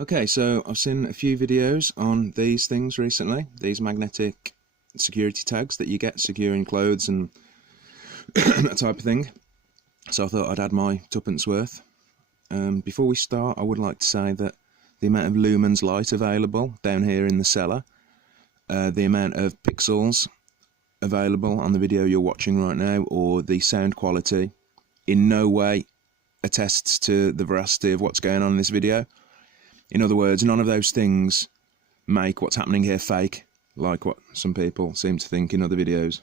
Okay, so I've seen a few videos on these things recently, these magnetic security tags that you get securing clothes and that type of thing. So I thought I'd add my tuppence worth. Before we start, I would like to say that the amount of lumens light available down here in the cellar, the amount of pixels available on the video you're watching right now, or the sound quality, in no way attests to the veracity of what's going on in this video. In other words, none of those things make what's happening here fake, like what some people seem to think in other videos.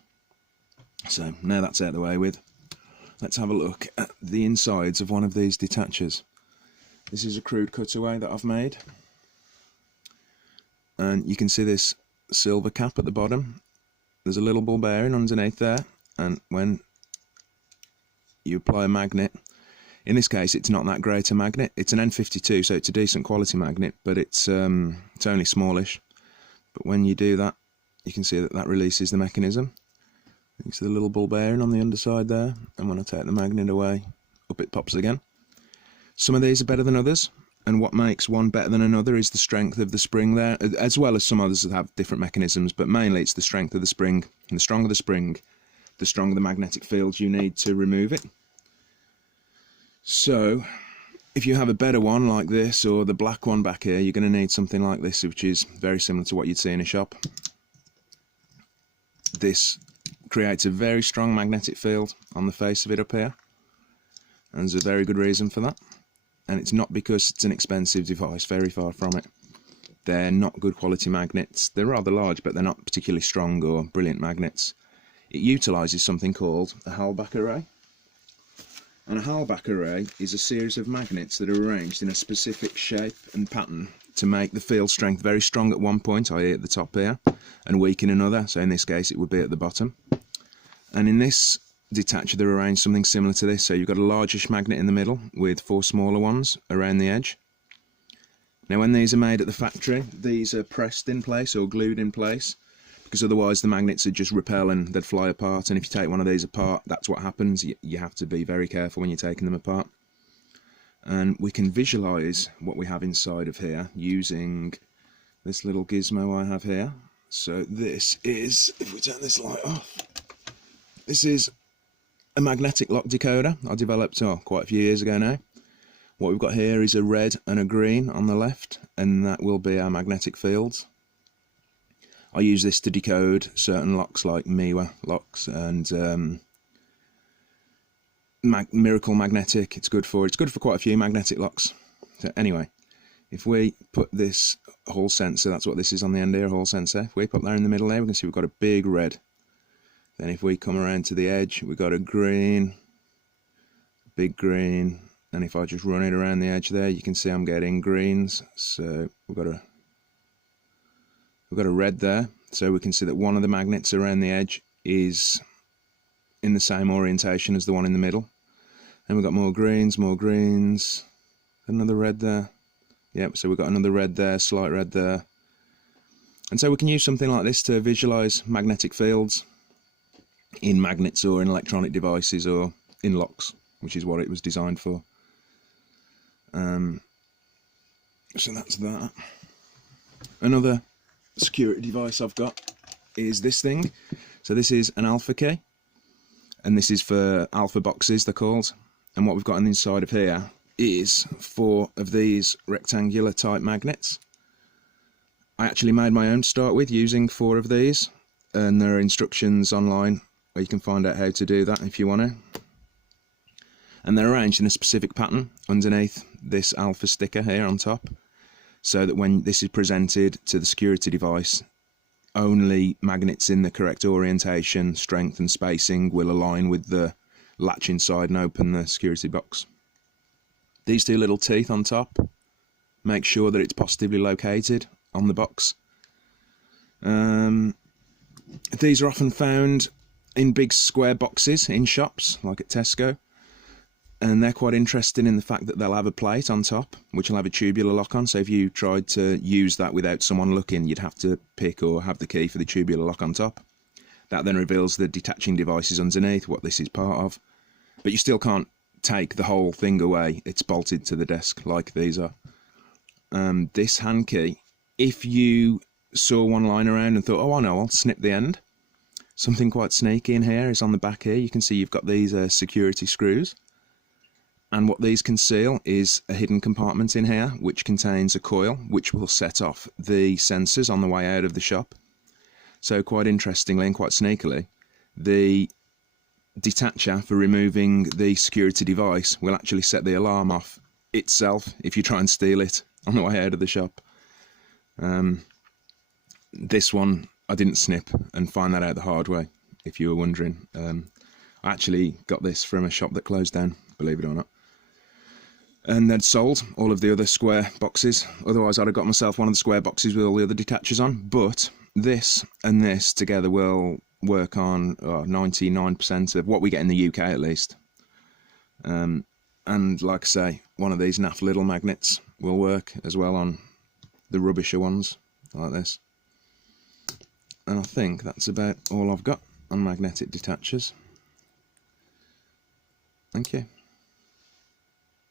So now that's out of the way with, let's have a look at the insides of one of these detachers. This is a crude cutaway that I've made, and you can see this silver cap at the bottom. There's a little ball bearing underneath there, and when you apply a magnet, in this case it's not that great a magnet, it's an N52, so it's a decent quality magnet, but it's only smallish. But when you do that, you can see that that releases the mechanism. You see the little ball bearing on the underside there, and when I take the magnet away, up it pops again. Some of these are better than others, and what makes one better than another is the strength of the spring there, as well as some others that have different mechanisms, but mainly it's the strength of the spring. And the stronger the spring, the stronger the magnetic field you need to remove it. So if you have a better one like this, or the black one back here, you're going to need something like this, which is very similar to what you'd see in a shop. This creates a very strong magnetic field on the face of it up here, and there's a very good reason for that. And it's not because it's an expensive device, very far from it. They're not good quality magnets. They're rather large, but they're not particularly strong or brilliant magnets. It utilises something called a Halbach Array. And a Halbach Array is a series of magnets that are arranged in a specific shape and pattern to make the field strength very strong at one point, i.e. at the top here, and weak in another, so in this case it would be at the bottom. And in this detacher they're arranged something similar to this, so you've got a largish magnet in the middle with four smaller ones around the edge. Now when these are made at the factory, these are pressed in place or glued in place, because otherwise the magnets would just repel and they'd fly apart, and if you take one of these apart, that's what happens. You have to be very careful when you're taking them apart. And we can visualise what we have inside of here using this little gizmo I have here. So this is, if we turn this light off, this is a magnetic lock decoder I developed quite a few years ago now. What we've got here is a red and a green on the left, and that will be our magnetic fields. I use this to decode certain locks like Miwa locks and Miracle Magnetic. It's good for quite a few magnetic locks. So anyway, if we put this Hall sensor, that's what this is on the end here, a Hall sensor. If we put that in the middle there, we can see we've got a big red. Then if we come around to the edge, we've got a green, big green, and if I just run it around the edge there, you can see I'm getting greens. So we've got a red there, so we can see that one of the magnets around the edge is in the same orientation as the one in the middle. And we've got more greens, another red there. Yep, so we've got another red there, slight red there. And so we can use something like this to visualise magnetic fields in magnets or in electronic devices or in locks, which is what it was designed for. So that's that. Another security device I've got is this thing. So this is an alpha key, and this is for alpha boxes, they're called. And what we've got on the inside of here is 4 of these rectangular type magnets. I actually made my own to start with using 4 of these, and there are instructions online where you can find out how to do that if you want to. And they're arranged in a specific pattern underneath this alpha sticker here on top, so that when this is presented to the security device, only magnets in the correct orientation, strength and spacing will align with the latch inside and open the security box. These 2 little teeth on top make sure that it's positively located on the box. These are often found in big square boxes in shops, like at Tesco. And they're quite interesting in the fact that they'll have a plate on top which will have a tubular lock on, so if you tried to use that without someone looking, you'd have to pick or have the key for the tubular lock on top. That then reveals the detaching devices underneath, what this is part of. But you still can't take the whole thing away, it's bolted to the desk like these are. this hand key, if you saw one lying around and thought, oh I know, I'll snip the end, something quite sneaky in here is on the back here. You can see you've got these security screws, and what these conceal is a hidden compartment in here which contains a coil which will set off the sensors on the way out of the shop. So quite interestingly and quite sneakily, the detacher for removing the security device will actually set the alarm off itself if you try and steal it on the way out of the shop. This one I didn't snip and find that out the hard way, if you were wondering. I actually got this from a shop that closed down, believe it or not. And they'd sold all of the other square boxes. Otherwise I'd have got myself one of the square boxes with all the other detachers on. But this and this together will work on 99% of what we get in the UK at least. And like I say, one of these naff little magnets will work as well on the rubbisher ones like this. And I think that's about all I've got on magnetic detachers. Thank you.